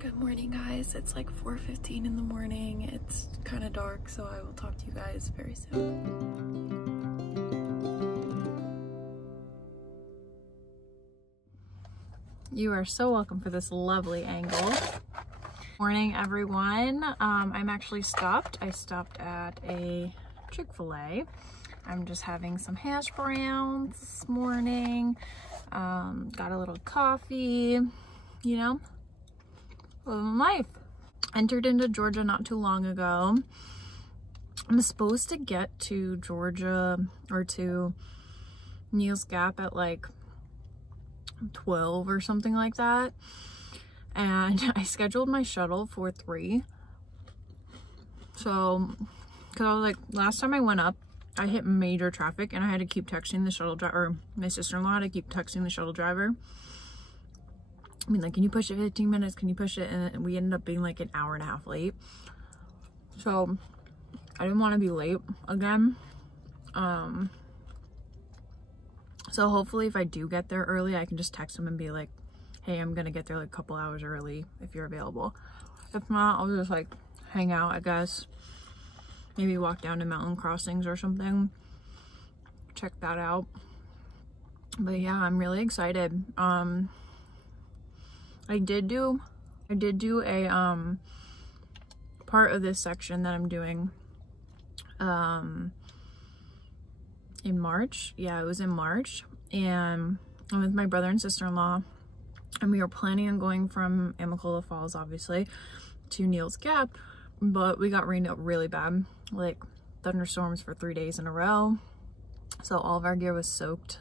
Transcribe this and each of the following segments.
Good morning, guys. It's like 4:15 in the morning. It's kind of dark, so I will talk to you guys very soon. You are so welcome for this lovely angle. Morning, everyone. I'm actually stopped. I stopped at a Chick-fil-A. I'm just having some hash browns this morning. Got a little coffee, you know, living life. Entered into Georgia not too long ago. I'm supposed to get to Georgia or to Neel's Gap at like 12 or something like that, and I scheduled my shuttle for 3. So because I was like, last time I went up I hit major traffic and I had to keep texting the shuttle driver, or my sister-in-law had to keep texting the shuttle driver. I mean, like, can you push it 15 minutes? Can you push it? And we ended up being like an hour and a half late. So I didn't want to be late again. So hopefully if I do get there early, I can just text him and be like, hey, I'm gonna get there like a couple hours early if you're available. If not, I'll just like hang out, I guess. Maybe walk down to Mountain Crossings or something. Check that out. But yeah, I'm really excited. I did do a part of this section that I'm doing in March. Yeah, it was in March, and I'm with my brother and sister-in-law, and we were planning on going from Amicalola Falls, obviously, to Neel's Gap, but we got rained out really bad, like thunderstorms for 3 days in a row. So all of our gear was soaked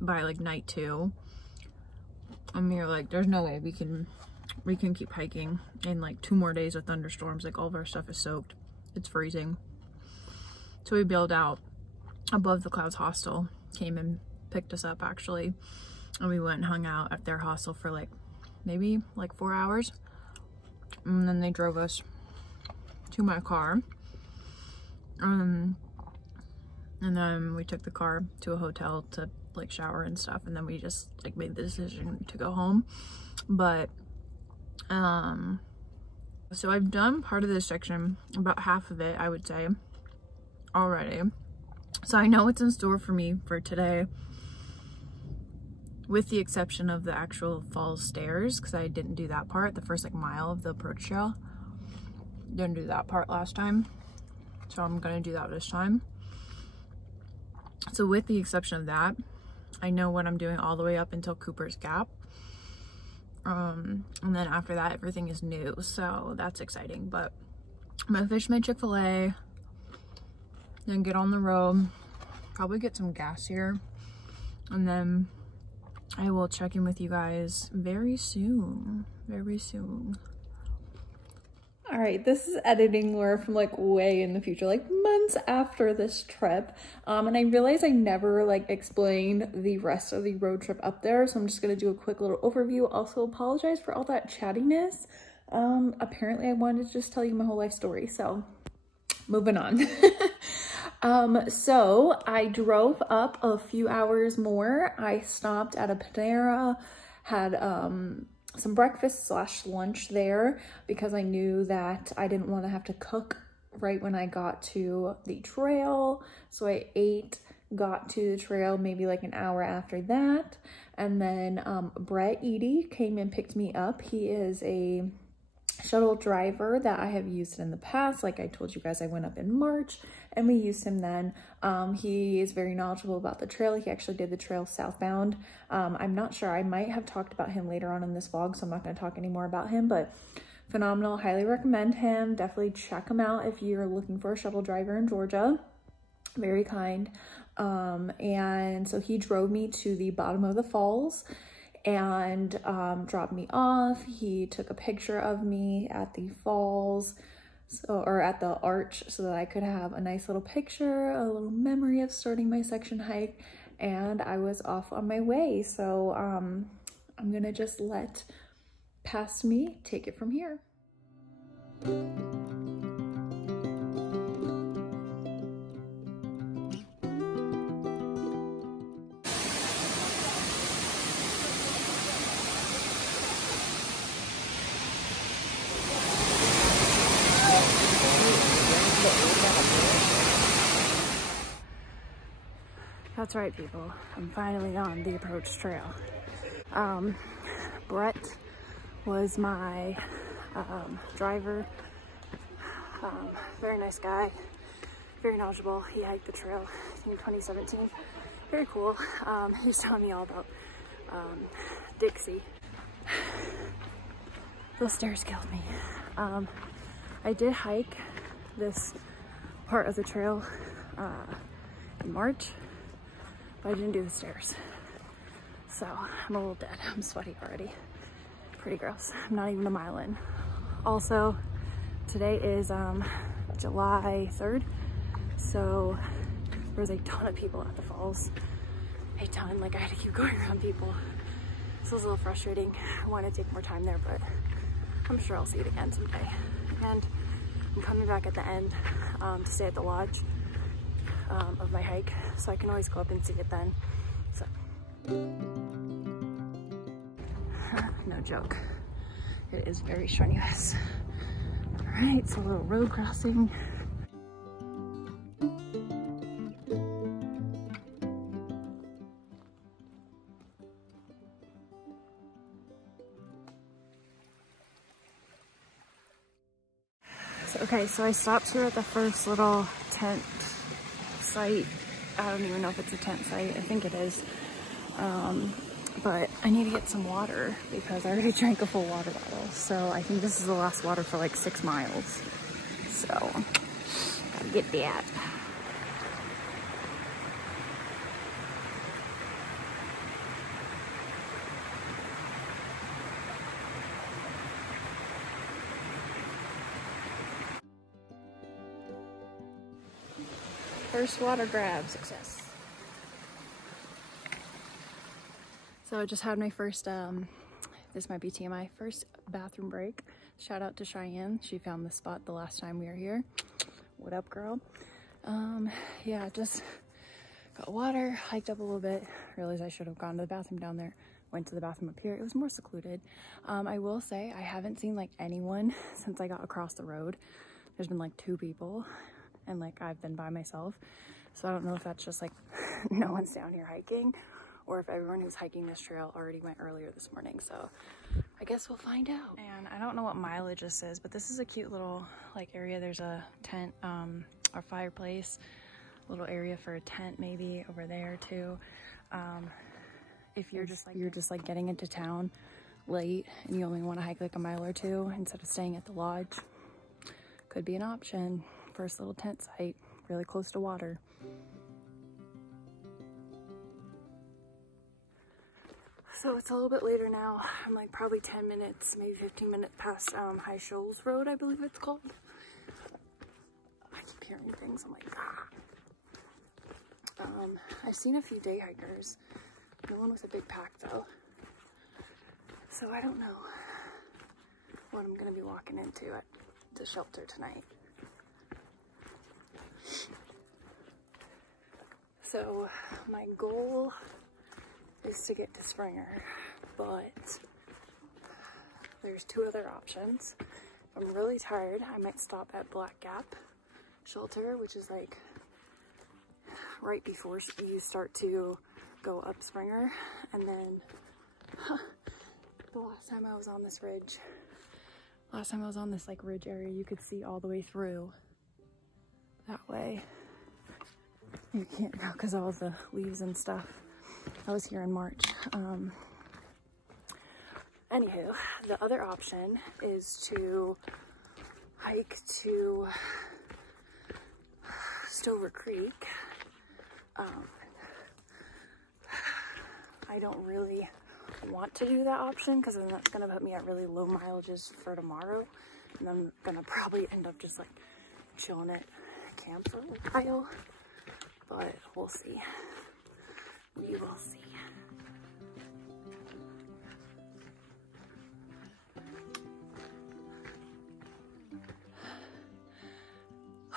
by like night 2. And we were like, there's no way we can keep hiking in like 2 more days of thunderstorms. Like, all of our stuff is soaked. It's freezing. So we bailed out. Above the Clouds hostel came and picked us up, actually, and we went and hung out at their hostel for like maybe like 4 hours, and then they drove us to my car, and then we took the car to a hotel to like shower and stuff, and then we just like made the decision to go home. But so I've done part of this section, about half of it I would say already. So I know what's in store for me for today, with the exception of the actual falls stairs, because I didn't do that part, the first like mile of the approach trail. Didn't do that part last time, so I'm gonna do that this time. So with the exception of that, I know what I'm doing all the way up until Cooper's Gap. And then after that, everything is new, so that's exciting. But I'm gonna finish my Chick-fil-A, then get on the road, probably get some gas here, and then I will check in with you guys very soon, very soon. All right, this is editing Laura from like way in the future, like months after this trip. And I realized I never like explained the rest of the road trip up there, so I'm just gonna do a quick little overview. Also apologize for all that chattiness. Apparently I wanted to just tell you my whole life story, so moving on. So I drove up a few hours more. I stopped at a Panera, had some breakfast / lunch there, because I knew that I didn't want to have to cook right when I got to the trail. So I ate, got to the trail maybe like an hour after that, and then Brett Eady came and picked me up. He is a shuttle driver that I have used in the past. Like I told you guys, I went up in March and we used him then. He is very knowledgeable about the trail. He actually did the trail southbound. I'm not sure, I might have talked about him later on in this vlog, so I'm not going to talk anymore about him, but phenomenal. Highly recommend him. Definitely check him out if you're looking for a shuttle driver in Georgia. Very kind. And so he drove me to the bottom of the falls and dropped me off. He took a picture of me at the falls, or at the arch, so that I could have a nice little picture, a little memory of starting my section hike, and I was off on my way. So I'm gonna just let past me take it from here. That's right, people. I'm finally on the approach trail. Brett was my driver. Very nice guy, very knowledgeable. He hiked the trail, I think in 2017. Very cool. He was telling me all about Dixie. Those stairs killed me. I did hike this part of the trail in March, but I didn't do the stairs. So I'm a little dead. I'm sweaty already. Pretty gross. I'm not even a mile in. Also, today is July 3rd, so there was a ton of people at the falls. A ton, like I had to keep going around people. So it was a little frustrating. I wanted to take more time there, but I'm sure I'll see it again someday. And I'm coming back at the end to stay at the lodge of my hike, so I can always go up and see it then. So, no joke. It is very strenuous. All right, so a little road crossing. Okay, so I stopped here at the first little tent site. I don't even know if it's a tent site. I think it is. But I need to get some water because I already drank a full water bottle. So I think this is the last water for like 6 miles. So, gotta get that. First water grab, success. So I just had my first, this might be TMI, first bathroom break. Shout out to Cheyenne. She found this spot the last time we were here. What up, girl? Yeah, just got water, hiked up a little bit. Realized I should have gone to the bathroom down there. Went to the bathroom up here. It was more secluded. I will say I haven't seen like anyone since I got across the road. There's been like 2 people. And like I've been by myself, so I don't know if that's just like no one's down here hiking, or if everyone who's hiking this trail already went earlier this morning. So I guess we'll find out. And I don't know what mileage this is, but this is a cute little like area. There's a tent or fireplace, little area for a tent maybe over there too. If you're just like getting into town late and you only want to hike like a mile or 2 instead of staying at the lodge, could be an option. First little tent site, really close to water. So it's a little bit later now. I'm like probably 10 minutes, maybe 15 minutes past High Shoals Road, I believe it's called. I keep hearing things, I'm like, ah. I've seen a few day hikers. No one with a big pack though. So I don't know what I'm gonna be walking into at the shelter tonight. So my goal is to get to Springer, but there's 2 other options. If I'm really tired, I might stop at Black Gap Shelter, which is like right before you start to go up Springer. And then the last time I was on this ridge, like ridge area, you could see all the way through that way. You can't now because of all the leaves and stuff. I was here in March. Anywho, the other option is to hike to Stover Creek. I don't really want to do that option because then that's gonna put me at really low mileages for tomorrow, and I'm gonna probably end up just like chilling at camp for a while. But we'll see. We will see.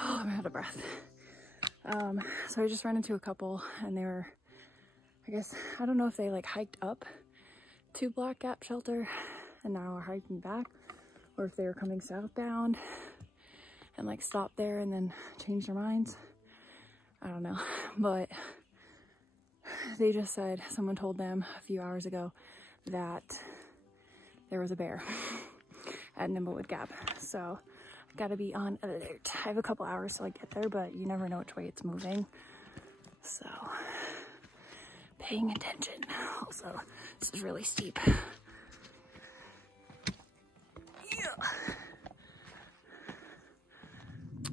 Oh, I'm out of breath. So I just ran into a couple and they were, I guess, I don't know if they like hiked up to Black Gap Shelter and now are hiking back, or if they were coming southbound and like stopped there and then changed their minds. I don't know, but they just said, someone told them a few hours ago that there was a bear at Nimblewood Gap. So I've got to be on alert. I have a couple hours till I get there, but you never know which way it's moving. So paying attention. Also, this is really steep. Yeah.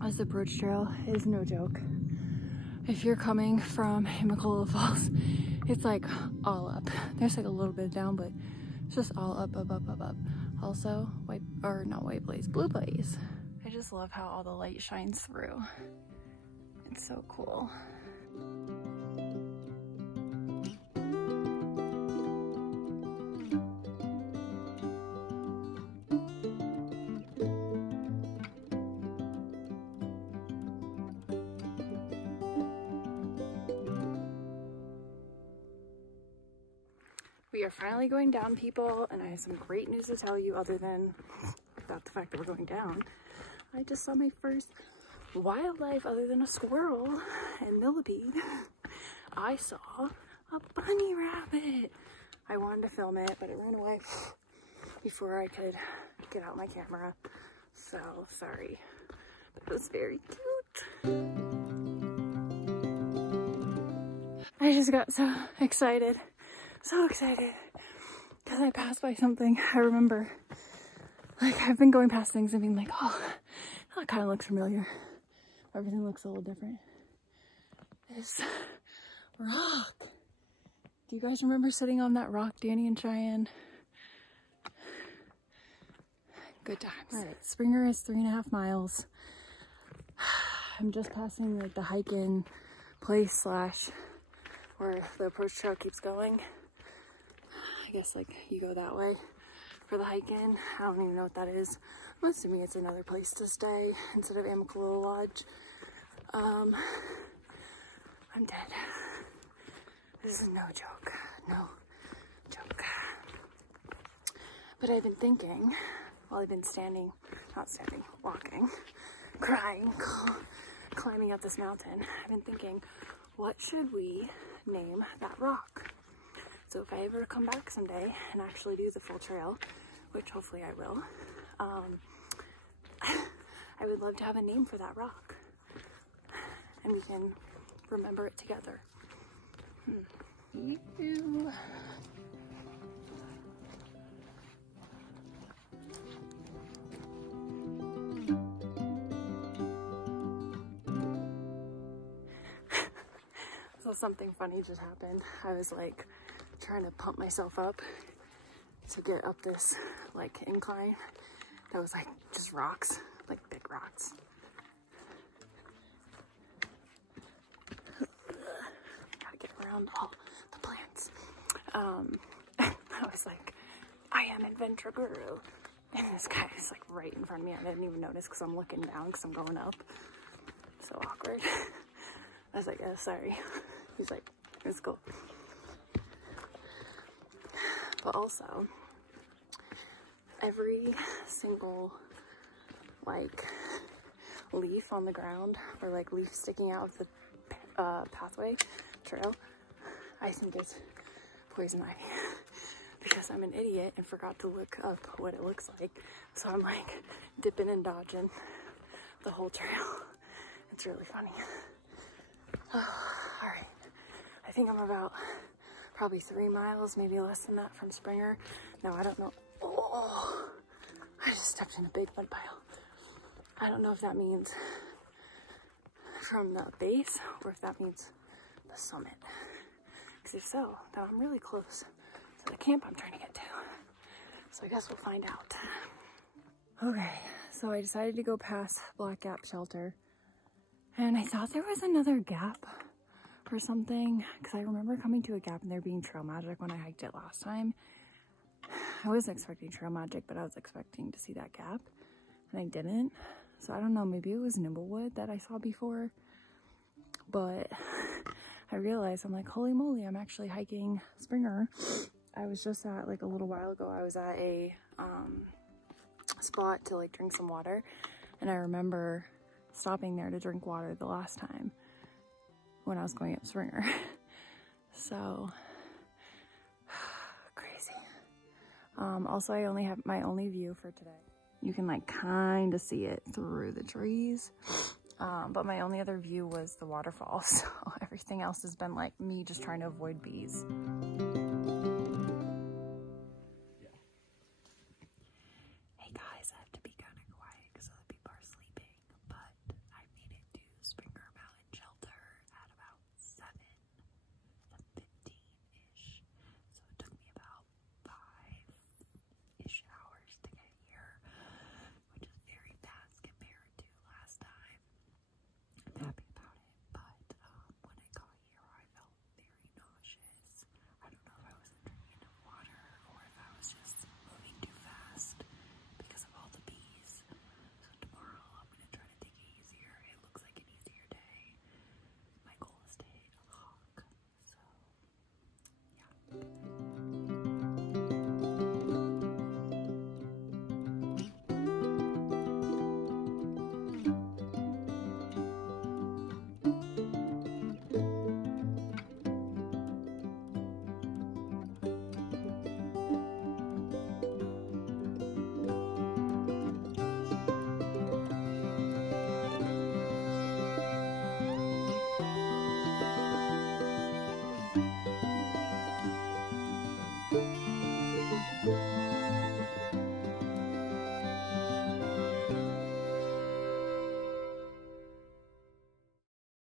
This approach trail is no joke. If you're coming from Amicalola Falls, it's like all up. There's like a little bit down, but it's just all up, up, up, up, up. Also, not white blaze, blue blaze. I just love how all the light shines through. It's so cool. We are finally going down, people, and I have some great news to tell you other than about the fact that we're going down. I just saw my first wildlife other than a squirrel and millipede. I saw a bunny rabbit. I wanted to film it, but it ran away before I could get out my camera. So sorry, but it was very cute. I just got so excited. So excited because I passed by something. I remember, like, I've been going past things and being like, oh, that kind of looks familiar. Everything looks a little different. This rock. Do you guys remember sitting on that rock, Danny and Cheyenne? Good times. All right, Springer is 3.5 miles. I'm just passing like the hike-in place slash where the approach trail keeps going. I guess like you go that way for the hike in. I don't even know what that is. I'm assuming it's another place to stay instead of Amicalola Lodge. I'm dead. This is no joke. No joke. But I've been thinking, while I've been walking, crying, climbing up this mountain, I've been thinking, what should we name that rock? So if I ever come back someday and actually do the full trail, which hopefully I will, I would love to have a name for that rock. And we can remember it together. Ew. So something funny just happened. I was like trying to pump myself up to get up this like incline that was like just rocks, like big rocks. Gotta get around all the plants. I was like, I am Adventure Guru, and this guy is like right in front of me. I didn't even notice because I'm looking down because I'm going up. So awkward. I was like, oh, sorry. He's like, it's cool. But also, every single like leaf on the ground or like leaf sticking out of the pathway trail, I think is poison ivy. Because I'm an idiot and forgot to look up what it looks like. So I'm like dipping and dodging the whole trail. It's really funny. Oh, all right. I think I'm about probably 3 miles, maybe less than that from Springer. No, I don't know. Oh, I just stepped in a big mud pile. I don't know if that means from the base or if that means the summit. Because if so, then I'm really close to the camp I'm trying to get to. So I guess we'll find out. Okay, so I decided to go past Black Gap Shelter. And I thought there was another gap or something, because I remember coming to a gap and there being trail magic when I hiked it last time. I wasn't expecting trail magic, but I was expecting to see that gap, and I didn't. So I don't know, maybe it was Nimblewood that I saw before, but I realized, I'm like, holy moly, I'm actually hiking Springer. I was just at, like a little while ago, I was at a spot to like drink some water, and I remember stopping there to drink water the last time when I was going up Springer. So crazy. Also, I only have my only view for today. You can like kind of see it through the trees. But my only other view was the waterfall. So everything else has been like me just trying to avoid bees.